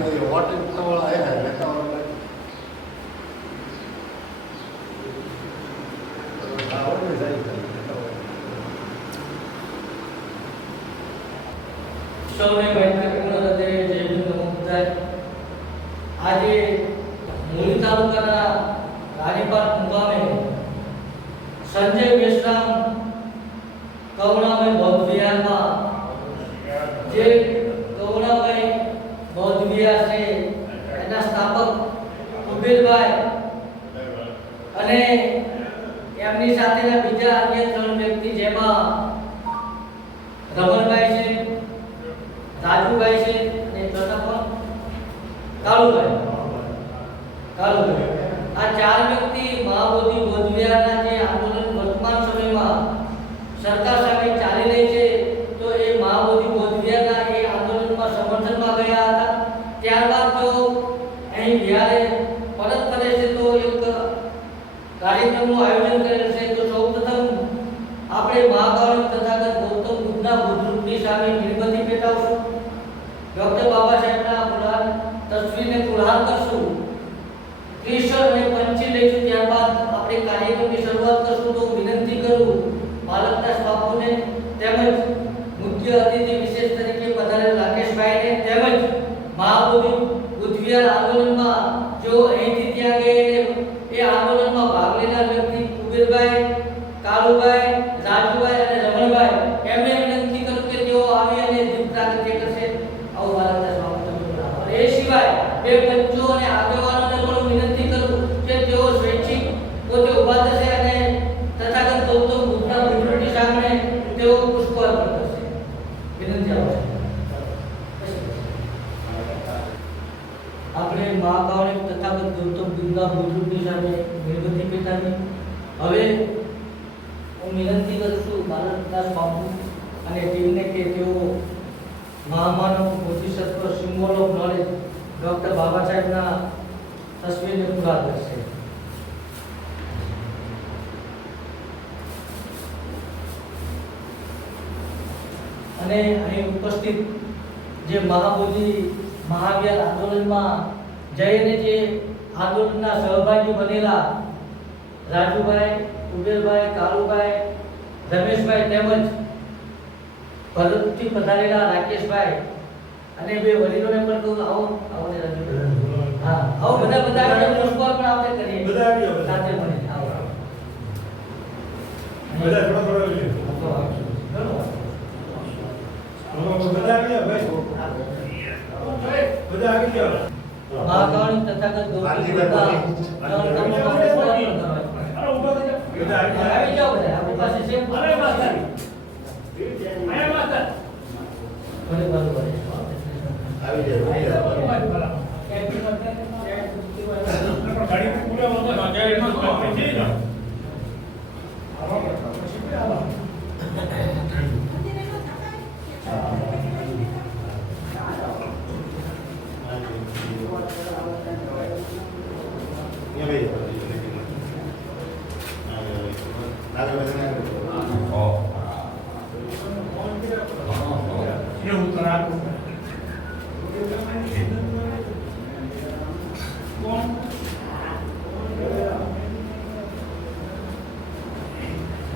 Hotel વાળા આવ્યા લેતા સૌને પૂર્ણ હૃદયે જય ભીમ નમો બુદ્ધાય. આજે મૂળી તાલુકાના રાણીપાટ મુકામે સંજય મેશ્રામ કરુણામય બૌદ્ધ વિહારમાં જે કરુણામય બૌદ્ધ વિહાર છે એના સ્થાપક કુબેરભાઈ અને એમની સાથેના બીજા અન્ય 3 વ્યક્તિ જેમાં રમણભાઈ છે, રાજુભાઈ છે અને ચોથા કોણ? કાળુભાઈ. આ 4 વ્યક્તિ મહાબોધિ બૌદ્ધ વિહારના જે આંદોલન વર્તમાન સમયમાં સરકાર સામે ચાલી રહી છે તો એ મહાબોધિ બૌદ્ધ વિહારના એ આંદોલનમાં સમર્થનમાં ગયા હતા. ત્યારબાદ તો અહીં વિહારે પરત ફરે છે તો એક કાર્યક્રમનું આયોજન કરેલ છે. તો સૌપ્રથમ આપણે મહાકાળી તથાગત ગૌતમ બુદ્ધના બુદ્ધરૂપની સામે મીણબત્તી પેટાવશું. ડોક્ટર બાબા સાહેબના પુરાણ તસવીરને પુરહાર કરશું. ત્રિશૂળ અને પંછી લઈશું. ત્યારબાદ આપણે કાર્યક્રમની શરૂઆત કરશું. તો વિનંતી કરું બાલકદાસ બાપુને તેમજ મુખ્ય અતિથિ વિશેષ તરીકે પધારેલ રાકેશભાઈને તેમજ મહાબોધિ બુદ્ધ વિહાર આંદોલનમાં જો અહીંથી ત્યાં ગયે એ આંદોલનમાં ભાગ લેનાર વ્યક્તિ કુબેરભાઈ, કાળુભાઈ, રાજુભાઈ અને રમણભાઈ એમને વિનંતી કરું કે તેઓ આવી અને દીપ પ્રાગટ્ય કરશે. આવો બાલકદાસ બાપુ બરાબર. એ સિવાય બે પંચો અને આગેવાનોને પણ વિનંતી કરું કે તેઓ સ્વૈચ્છિક પોતે ઊભા થશે અને તથાગત ગૌતમ બુદ્ધના બુદ્ધની સામે તેઓ પુષ્પાર્પણ કરશે. વિનંતી આવશે. આપણે મહાકાળી તથાગત ગૌતમ બુદ્ધના બુદ્ધની સામે મીણબત્તી પેટાવી. હવે હું વિનંતી કરું છું બાલકદાસ બાપુ અને ટીમને કે તેઓ મહામાનવ બોધિસત્વ સિમ્બોલ ઓફ નોલેજ ડોક્ટર બાબા સાહેબના તસવીરને પુરહાર કરશે. અને અહીં ઉપસ્થિત જે મહાબોધિ મહાવિહાર આંદોલનમાં જઈને જે આંદોલનના સહભાગી બનેલા રાજુભાઈ, કુબેરભાઈ, કાળુભાઈ, રમેશભાઈ તેમજ ભરૂચથી પધારેલા રાકેશભાઈ અને બે વડીલોને પણ કહું આવો ને રાજુભાઈ. હા આવો બધા પુષ્પાર્પણ આપણે કરીએ સાથે મળીને. આવો બધા થોડા થોડા લે બધા આવી જાઓ. મહાકાળી તથાગત ગૌતમ બુદ્ધના આવી જાઓ બધા આપણી પાસે છે.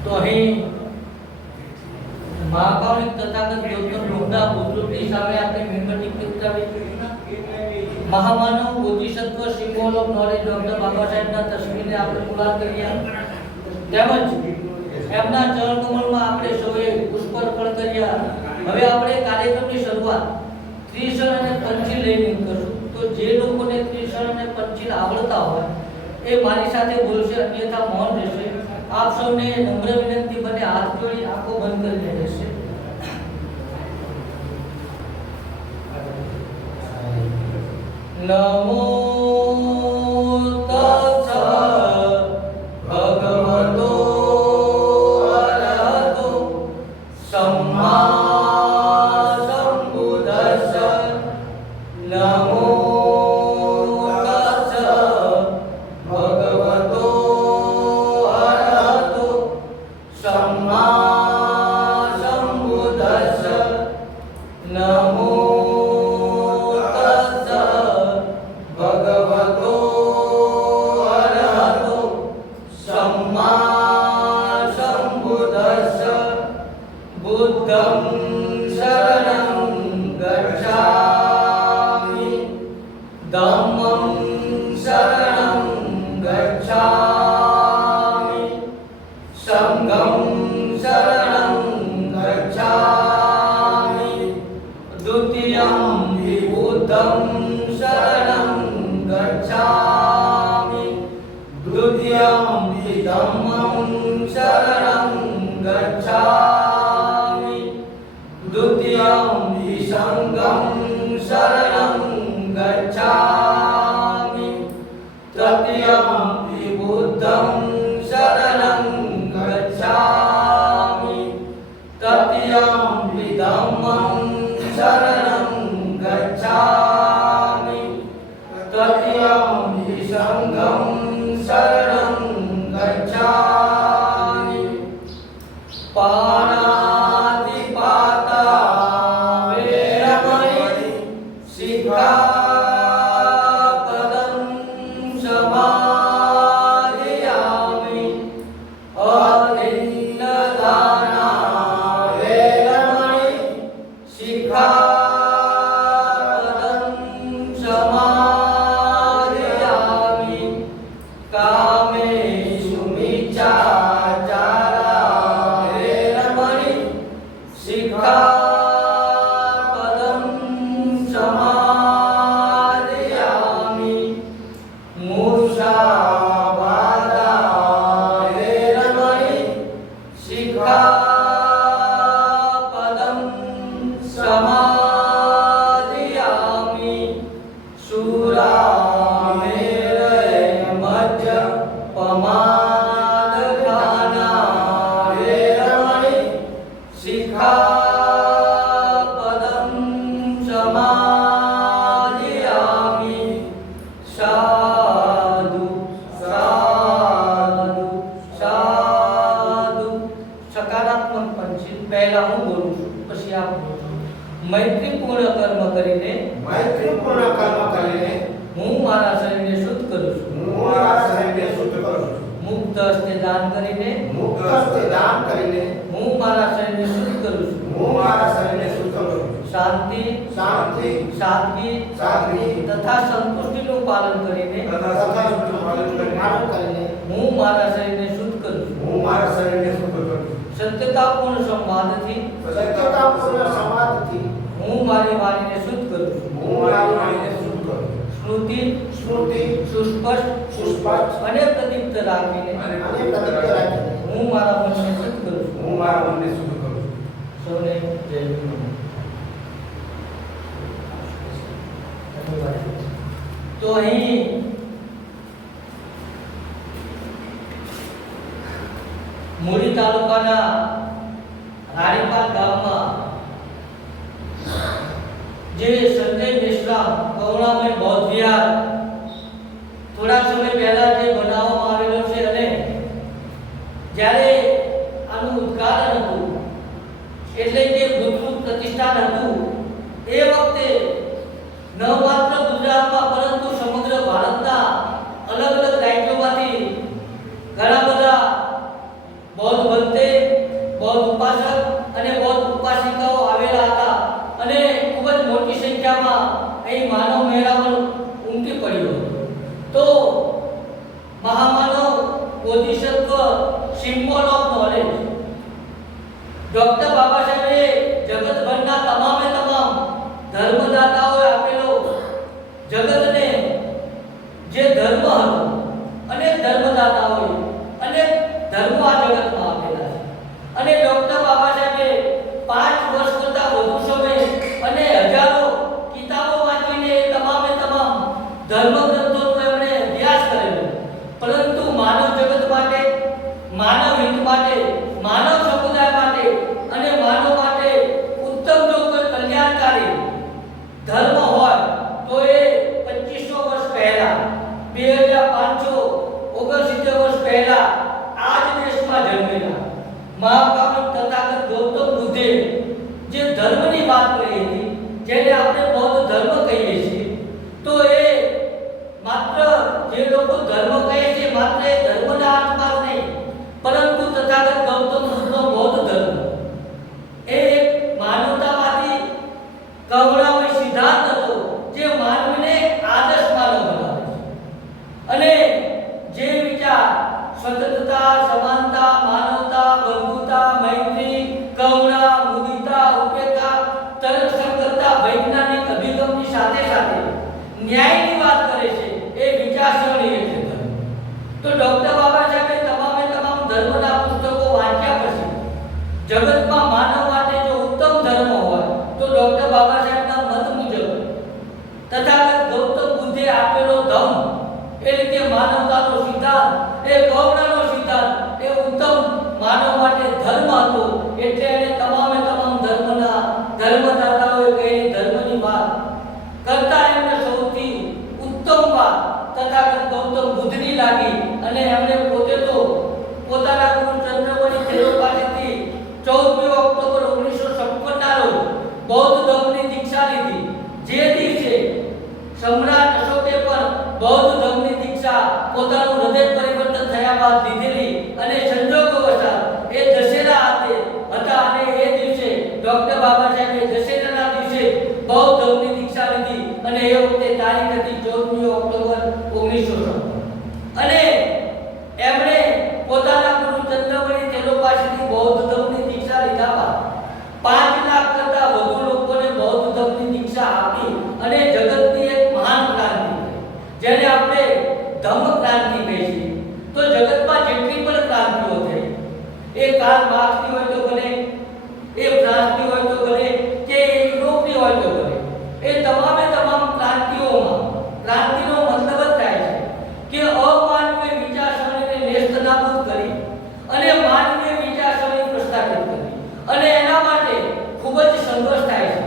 તો અહીં મહાકાળી તથાગત ગૌતમ બુદ્ધના બુદ્ધરૂપની સામે આપણે મીણબત્તી પ્રગટાવી. મહામાનવ બોધિસત્વ સિમ્બોલ ઓફ નોલેજ ડોક્ટર બાબા સાહેબના તસવીરને આપણે પુરહાર કર્યા. તેમજ એમના ચરણ કમળમાં આપણે સૌએ પુષ્પાર્પણ કર્યા. હવે આપણે કાર્યક્રમની શરૂઆત ત્રિશૂળ અને પંછી લઈને કરશું. તો જે લોકોને ત્રિશૂળ અને પંછી આવડતા હોય એ મારી સાથે બોલશે, અન્યથા મૌન રહેશે. આપ સૌને નમ્ર વિનંતી બને હાથ જોડી આંખો બંધ કરીને રહેશે. નમો નમો તસ્સઃ बुद्धं शरणं गच्छामि द्वितीयं धम्मं शरणं गच्छामि द्वितीयं संघं शरणं गच्छामि तृतीयं बुद्धं शरणं गच्छामि तृतीयं धम्मं शरणं गच्छामि तृतीयं संघं शरणं गच्छामि पाणातिपाता वेरमणि सिक्खापदं समादयामि अनिन्नदाना वेरमणि सिक्खापदं समादयामि कामेषु मिच्छाचारा वेरमणि सिक्खापदं समादयामि मूषावादा वेरमणि सिक्खापदं समादयामि शूरामेरय मद्यपमादखाना वेरमणि सिक्खापदं समादयामि साधु साधु साधु સકારાત્મક પંચી પહેલા હું બોલું છું પછી આપ બોલો મૈત્રીપૂર્ણ કર્મ કરીને મૈત્રીપૂર્ણ કર્મ કરીને હું મારા શરીરને શુદ્ધ કરું છું હું મારા શરીરને શુદ્ધ કરું છું મુક્ત હસ્તે દાન કરીને મુક્ત હસ્તે દાન કરીને હું મારા શરીરને શુદ્ધ કરું છું હું મારા શરીરને શુદ્ધ કરું છું શાંતિ શાંતિ સાદગી સાદગી તથા સંતુષ્ટિનું પાલન કરીને તથા પાલન કરીને હું મારા શરીરને શુદ્ધ કરું છું હું મારા શરીરને શુદ્ધ કરું છું સત્યતાપૂર્ણ સંવાદથી સત્યતાપૂર્ણ સંવાદથી હું મારી વાણીને શુદ્ધ કરું છું હું મારી વાણીને શુદ્ધ કરું છું સ્મૃતિ સ્મૃતિ સુસ્પષ્ટ અને પ્રદીપ્ત રાખીને હું મારા મનને શુદ્ધ કરું છું હું મારા મનને શુદ્ધ કરું છું સૌને જય ગુરુ. તો અહીં મૂળી તાલુકાના રાણીપાટ ગામમાં જે સંજય મેશ્રામ કરુણામય બૌદ્ધ વિહાર થોડા સમય પહેલા જે બનાવવામાં આવેલો છે અને જ્યારે આનું ઉદ્ઘાટન હતું એટલે જે ગુરુકુળ પ્રતિષ્ઠાન હતું એ વખતે ન માત્ર ગુજરાતમાં પરંતુ સમગ્ર ભારતના અલગ અલગ રાજ્યોમાંથી ઘણા બધા બૌદ્ધ ભક્તે બૌદ્ધ ઉપાસક અને બૌદ્ધ ઉપાસિકાઓ આવેલા હતા અને ખૂબ જ મોટી સંખ્યામાં અહીં માનવ મેળાવડો ઉમટી પડ્યો હતો. તો મહામાનવ બોધિસત્વ સિમ્બોલ ઓફ નોલેજ ડોક્ટર બાબા સાહેબે જગતભરના તમામે તમામ ધર્મદાતાઓએ આપેલો જગતને જે ધર્મ હતો અને ધર્મદાતાઓએ અને ધર્મ આ જગતમાં આપેલા છે અને ડોક્ટર બાબા સાહેબે 5 વર્ષ કરતા વધુ સમય અને હજારો કિતાબો વાંચીને તમામે તમામ ધર્મ ગ્રંથોનો એમણે અભ્યાસ કરેલો, પરંતુ માનવ જગત માટે, માનવ હિત માટે, માનવ સમુદાય માટે અને માનવ માટે ઉત્તમ જો કોઈ કલ્યાણકારી ધર્મ હોય તો એ 2500 વર્ષ પહેલા 2579 વર્ષ પહેલા આ જ દેશમાં જન્મેલા મહાકાવ્ય તથાગત ગૌતમ બુદ્ધે જે ધર્મની વાત કરી હતી, જેને આપણે બૌદ્ધ ધર્મ કહીએ છીએ, તો એ માત્ર જે લોકો ધર્મ કહે છે માત્ર એ ધર્મના અર્થમાં જ નહીં, પરંતુ તથાગત ગૌતમ બુદ્ધનો બૌદ્ધ ધર્મ એ એક માનવતાવાદી કરુણામય સિદ્ધાંત હતો જે માનવીને આદર્શ માનવ બનાવે છે અને જે વિચાર સ્વતંત્રતા, સમાનતા, માનવતા, બંધુતા, મૈત્રી, કરુણા, મુદિતા, ઉપેક્ષા, તર્કસંગતતા, વૈજ્ઞાનિક ન્યાયની વાત કરે છે એ વિચારસરણી એટલે ધર્મ. તો ડોક્ટર બાબા સાહેબે તમામ ધર્મના પુસ્તકો વાંચ્યા પછી જગતમાં માનવ માટે જો ઉત્તમ ધર્મ હોય તો ડોક્ટર બાબા સાહેબના મત મુજબ તથાગત ગૌતમ બુદ્ધે આપેલો ધર્મ એ રીતે માનવતાનો સિદ્ધાંત એ કરુણાનો સિદ્ધાંત એ ઉત્તમ માનવ માટે ધર્મ હતો. એટલે એને તમામ ધર્મદાતાઓએ કહેલી ધર્મની વાત કરતા એમને સૌથી ઉત્તમ વાત તથાગત ગૌતમ બુદ્ધની લાગી અને એમણે પોતે તો પોતાના ગુરુ ચંદ્રમણી થેરો પાસેથી 14 ઓક્ટોબર 1956 ના રોજ બૌદ્ધ ધર્મની દીક્ષા લીધી. જે દિવસે સમ્રાટ અશોકે પણ બૌદ્ધ ધર્મની દીક્ષા પોતાનું હૃદય પરિવર્તન થયા બાદ લીધેલી અને સંજોગોવશાત એ દશેરા હતા અને એ દિવસે ડોક્ટર બાબા સાહેબે દશેરાના દિવસે બૌદ્ધ ધર્મની દીક્ષા લીધી અને એ વખતે તારીખ હતી 14 ઓક્ટોબર 1956 અને એમણે પોતાના ગુરુ ચંદ્રમણી થેરો પાસેથી બૌદ્ધ ધર્મની દીક્ષા લીધા બાદ 5 લાખ કરતા વધુ લોકોને બૌદ્ધ ધર્મની દીક્ષા આપી અને જગતની એક મહાન ક્રાંતિ જેને આપણે ધમ્મ ક્રાંતિ કહીએ છીએ. તો જગતમાં જેટલી પણ ક્રાંતિઓ થઈ એ કાર્લ માર્ક્સની હોય તો બને, એ ફ્રાન્સની હોય તો બને કે યુરોપની હોય તો બને, એ તમામ ક્રાંતિઓમાં ક્રાંતિનો મતલબ જ થાય છે કે અમાનવીય વિચારસરણીને નેસ્તનાબૂદ કરી અને માનવીય વિચારસરણી પ્રસ્થાપિત કરી અને એના માટે ખૂબ જ સંઘર્ષ થાય છે,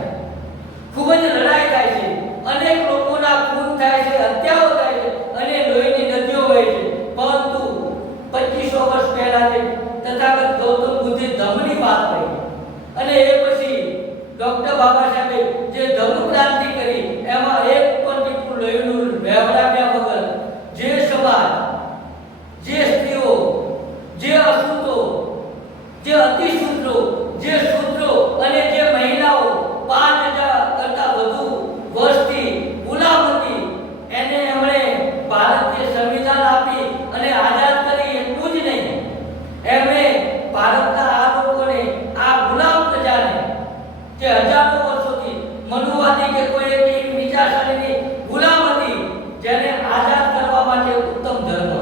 ખૂબ જ લડાઈ થાય છે, અનેક લોકોના ખૂન થાય છે, હત્યાઓ થાય છે અને લોહીની નદીઓ વહે છે. પરંતુ 2500 વર્ષ પહેલા જે તથાગત ગૌતમ બુદ્ધે ધર્મની વાત કરી અને એ પછી ડોક્ટર બાબા સાહેબે જે ધર્મ ક્રાંતિ કરી એમાં એક પણ ટીપું લોહીનું વહેવડાવ્યા વગર જે સમાજ, જે સ્ત્રીઓ, જે અશુદ્ધો, જે અતિશુદ્રો, જે શૂદ્રો અને જે મહિલાઓ 5000 કરતા વધુ વર્ષથી ગુલામ હતી એને એમણે ભારતીય સંવિધાન આપી અને આઝાદ કરી. એટલું જ નહીં, એમણે ભારતના આ લોકોને, આ ગુલામ પ્રજાને જે હજારો વર્ષોથી મનુવાદી કે કોઈ એક વિચારસરણીની ગુલામ હતી જેને આઝાદ કરવા માટે ઉત્તમ ધર્મ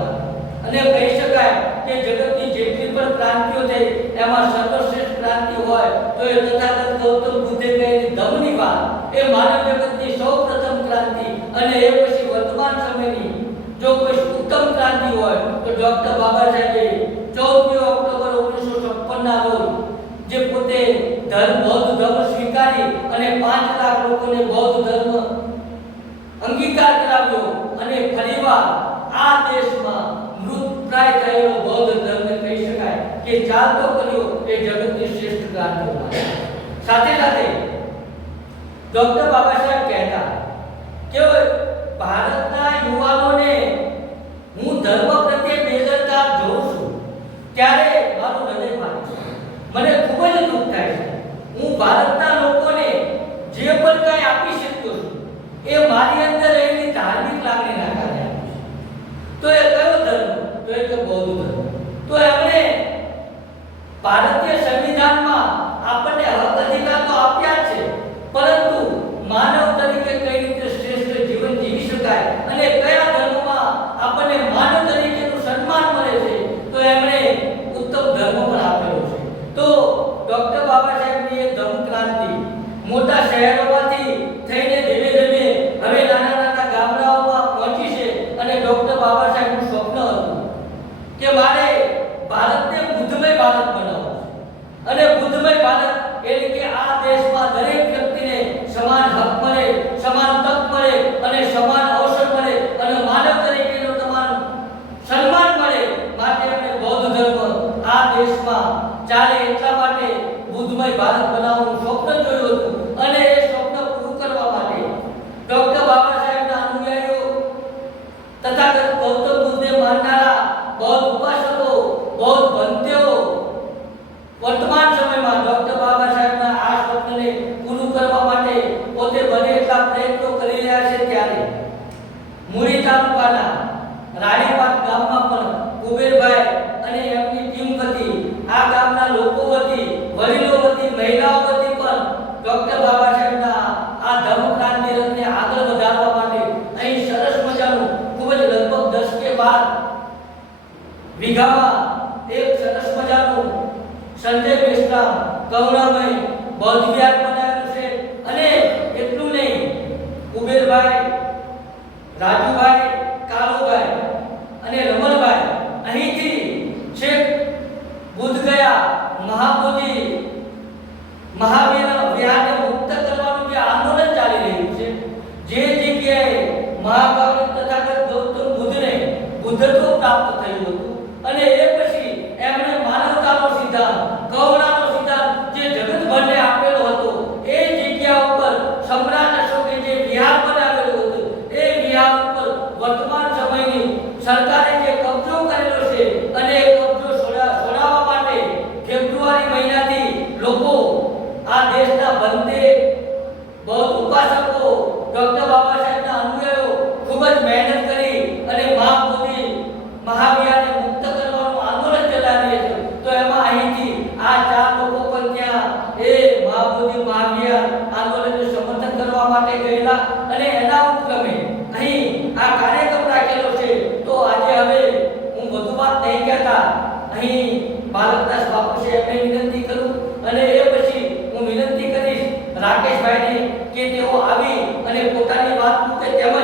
અને કહી શકાય કે જગતની જેટલી પણ ક્રાંતિઓ થઈ એમાં સર્વશ્રેષ્ઠ ક્રાંતિ હોય તો એ તથાગત ગૌતમ બુદ્ધે કહેલી ધર્મની વાત એ માનવ જગતની સૌપ્રથમ ક્રાંતિ અને એ પછી વર્તમાન સમયની જો કોઈ ઉત્તમ ક્રાંતિ હોય તો ડોક્ટર બાબા સાહેબે 14 ઓક્ટોબર 1956 ના રોજ જે પોતે બૌદ્ધ ધર્મ સ્વીકારી અને 5 લાખ લોકોને બૌદ્ધ ધર્મ અંગીકાર કરાવ્યો અને ફરીવાર આ દેશમાં મૃતપ્રાય થયેલો બૌદ્ધ ધર્મને કહી શકાય કે ચાલતો કર્યો એ જગતની શ્રેષ્ઠ ક્રાંતિઓમાં. સાથે સાથે ડોક્ટર બાબા સાહેબ કહેતા કે ભારતના યુવાનોને હું ધર્મ પ્રત્યે બેદરકાર જોઉં છું ત્યારે મારું હૃદય ફાટે છે, મને ખૂબ જ દુઃખ થાય છે. હું ભારતના લોકોને જે પણ કંઈ આપી શકતો છું એ મારી અંદર રહેલી ધાર્મિક લાગણીના કારણે આપું છું. તો એ કયો ધર્મ? તો એ કે બૌદ્ધ ધર્મ. તો એમણે ભારતીય સંવિધાનમાં આપણને હક અધિકાર તો આપ્યા છે, પરંતુ માનવ તરીકે કઈ રીતે શ્રેષ્ઠ જીવન જીવી શકાય અને કયા ધર્મમાં આપણને માનવ તરીકેનું સન્માન મળે છે તો એમણે ઉત્તમ ધર્મ પણ આપેલો છે. તો ડોક્ટર બાબા સાહેબની એ ધર્મ ક્રાંતિ મોટા શહેરોમાંથી થઈને ધીમે ધીમે હવે નાના ગામડાઓમાં પહોંચી છે અને ડોક્ટર બાબા સાહેબનું સ્વપ્ન હતું કે મારે ભારતને બુદ્ધમય ભારત બનાવવું અને બુદ્ધમય ભારત એટલે કે આ દેશમાં દરેક વ્યક્તિને સમાન હક મળે, સમાન તક મળે અને સમાન અવસર મળે અને માનવ તરીકેનું તમામ સન્માન મળે. માટે એમણે બૌદ્ધ ધર્મ આ દેશમાં ચાલે એટલા માટે બુદ્ધમય ભારત બનાવવાનું સ્વપ્ન જોયું હતું અને એ સ્વપ્ન પૂરું કરવા માટે ડોક્ટર બાબા સાહેબના અનુયાયીઓ તથાગત ગૌતમ બુદ્ધને માનનારા બૌદ્ધ ઉપાસકો, બૌદ્ધ ભંતેઓ વર્તમાન સમયમાં ડોક્ટર બાબા સાહેબના આ સ્વપ્નને પૂરું કરવા માટે પોતે બને એટલા પ્રયત્નો કરી રહ્યા છે. ત્યારે મૂળી તાલુકાના રાણીવાડ ગામમાં પણ કુબેરભાઈ અને એમની ટીમ વતી, આ ગામના લોકો વતી, વડીલો વતી, મહિલાઓ વતી પણ ડોક્ટર બાબા સાહેબના આ ધર્મ ક્રાંતિ રથને આગળ વધારવા માટે કરુણામય બૌદ્ધ વિહાર બનાવેલું છે. અને એટલું નહીં, કુબેરભાઈ, રાજુભાઈ, કાળુભાઈ અને રમણભાઈ અહીંથી છેક બુદ્ધ ગયા મહાબોધિ મહાવીર વિહારને મુક્ત કરવાનું જે આંદોલન ચાલી રહ્યું છે, જે જગ્યાએ મહાકાવ્ય તથાગત ગૌતમ બુદ્ધને બુદ્ધત્વ પ્રાપ્ત થયું હતું અને એ પછી એમણે માનવતાનો સિદ્ધાંત, કરુણાનો સિદ્ધાંત જે જગતભરને આપેલો હતો, એ જગ્યા ઉપર સમ્રાટ અશોકે જે વિહાર બનાવેલું હતું, એ વિહાર ઉપર વર્તમાન સમયની સરકારે જે કબજો કરેલો છે અને એ કબજો છોડાવવા માટે ફેબ્રુઆરી મહિનાથી લોકો આ દેશના બંદે બૌદ્ધ ઉપાસકો ડોક્ટર બાબા સાહેબના અનુયાયીઓ ખૂબ જ મહેનત કરી અને મહાબોધિ મહાવિહારને મુક્ત કરવાનું આંદોલન ચલાવી છે. તો એમાં અહીંથી આ ચાર લોકો પણ ત્યાં એ મહાબોધિ મહાવિહાર આંદોલનને સમર્થન કરવા માટે ગયેલા અને એના ઉપક્રમે અહીં આ કાર્યક્રમ રાખેલો છે. તો આજે હવે હું વધુ વાત નહીં કહેતા, અહીં બાલકદાસ બાપુ છે એમને વિનંતી કરું અને એ પછી હું વિનંતી કરીશ રાકેશભાઈને કે તેઓ આવી અને પોતાની વાત મૂકે, તેમજ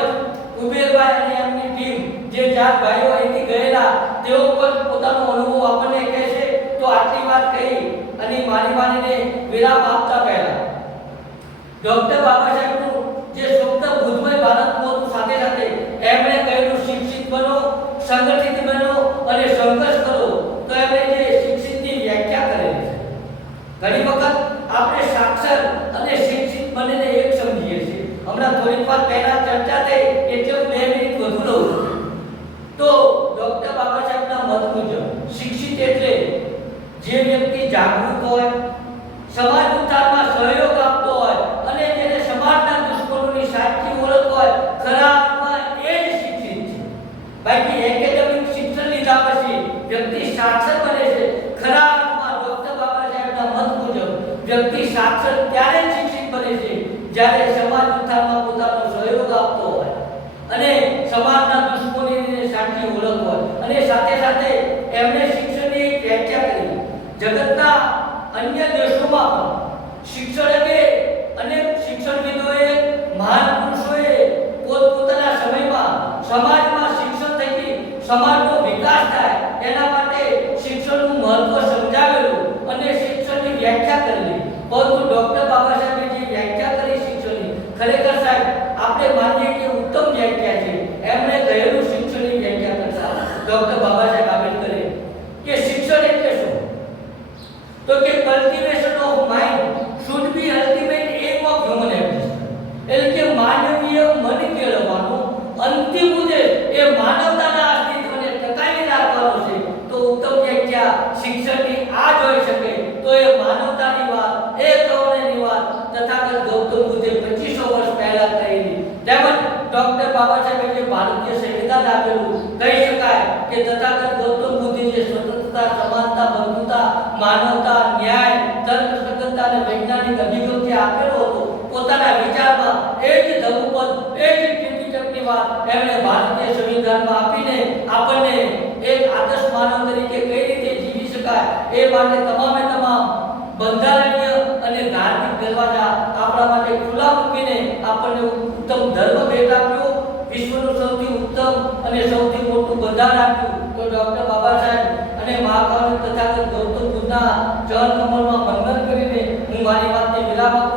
કુબેરભાઈ અને એમની ટીમ જે ચાર ભાઈઓ અહીંથી ગયેલા તેઓ પણ પોતાનો અનુભવ આપણને કહેશે. તો આટલી વાત કહી અને માનીને વિરામ આપતા પહેલા ડોક્ટર બાબા સાહેબનું જે સ્વપ્ન બુદ્ધમય ભારતનું હતું, સાથે સાથે એમણે કહ્યું શિક્ષિત બનો, સંગઠિત બનો અને સંઘર્ષ કરો. તો એમણે જે શિક્ષિતની વ્યાખ્યા કરેલી છે. ઘણી વખત આપણે સાક્ષર અને શિક્ષિત બંનેને એક સમજીએ છીએ. હમણાં થોડીક વાર પહેલા ચર્ચા થઈ એટલે હું 2 મિનિટ વધુ લઉં છું. તો ડોક્ટર બાબા સાહેબના મત મુજબ શિક્ષિત એટલે જે વ્યક્તિ જાગૃત હોય, સમાજ ઉત્થાનમાં સહયોગ આપતો હોય અને જેને સમાજના દુશ્મનોની સાચી ઓળખ હોય, ખરા અર્થમાં એ જ શિક્ષિત છે. બાકી એકેડેમિક શિક્ષણ લીધા પછી વ્યક્તિ સાક્ષર બને છે. ખરા અર્થમાં ડોક્ટર બાબા સાહેબના મત મુજબ વ્યક્તિ સાક્ષર ત્યારે જ શિક્ષિત બને છે જ્યારે સમાજ ઉત્થાનમાં પોતાનો સહયોગ આપતો હોય અને સમાજના દુશ્મનોની સાચી ઓળખ હોય. અને સાથે સાથે એમણે શિક્ષણની એક વ્યાખ્યા કરી. જગતના અન્ય દેશોમાં પણ શિક્ષણકે અનેક શિક્ષણવિદોએ, મહાન પુરુષોએ પોતપોતાના સમયમાં સમાજમાં શિક્ષણ થકી સમાજનો વિકાસ થાય એના માટે શિક્ષણનું મહત્વ સમજાવેલું અને શિક્ષણની વ્યાખ્યા કરેલી. પરંતુ ડોક્ટર બાબા સાહેબે જે વ્યાખ્યા કરી શિક્ષણની, ખરેખર સાહેબ આપણે માનીએ કે ઉત્તમ વ્યાખ્યા છે. એમણે કહેલું શિક્ષણની વ્યાખ્યા કરતા ડોક્ટર બાબા સાહેબ આંબેડકરે કે શિક્ષણ એટલે શું? તો કે cultivation of mind should be ultimate aim of human existence. એટલે કે માનવીય મન કેળવવાનો અંતિમ ઉદ્દેશ એ માનવતાના અસ્તિત્વને ટકાવી રાખવાનો છે. તો ઉત્તમ વ્યાખ્યા શિક્ષણની આ જ હોઈ શકે. તો એ માનવતાની વાત, એ કરુણાની વાત તથાગત ગૌતમ બુદ્ધે 2500 વર્ષ પહેલા કરેલી. તેમજ ડોક્ટર બાબા સાહેબે જે ભારતીય સંવિધાન આપેલું, કહી શકાય કે તથાગત ગૌતમ બુદ્ધે જે સ્વતંત્રતા, સમાનતા, બંધુતા, માનવતા, ન્યાય, તર્ક સઘનતા અને વૈજ્ઞાનિક અભિગમ જે આપેલો હતો પોતાના વિચારમાં, એ જ ધર્મપદ, એ જ ત્રિપિટકની વાત એમણે ભારતીય સંવિધાનમાં આપીને આપણને એક આદર્શ માનવ તરીકે કઈ રીતે જીવી શકાય એ માટે તમામે તમામ બંધારણીય અને ધાર્મિક દરવાજા આપણા માટે ખુલ્લા મૂકીને આપણને ઉત્તમ ધર્મ ભેટ આપ્યો. વિશ્વનું સૌથી ઉત્તમ અને સૌથી મોટું બંધારણ આપ્યું. તો ડોક્ટર બાબા સાહેબ અને મહાકાવ્ય તથાગત ગૌતમ બુદ્ધના ચરણ કમળમાં વંદન કરીને હું મારી વાતને વિરામ આપું.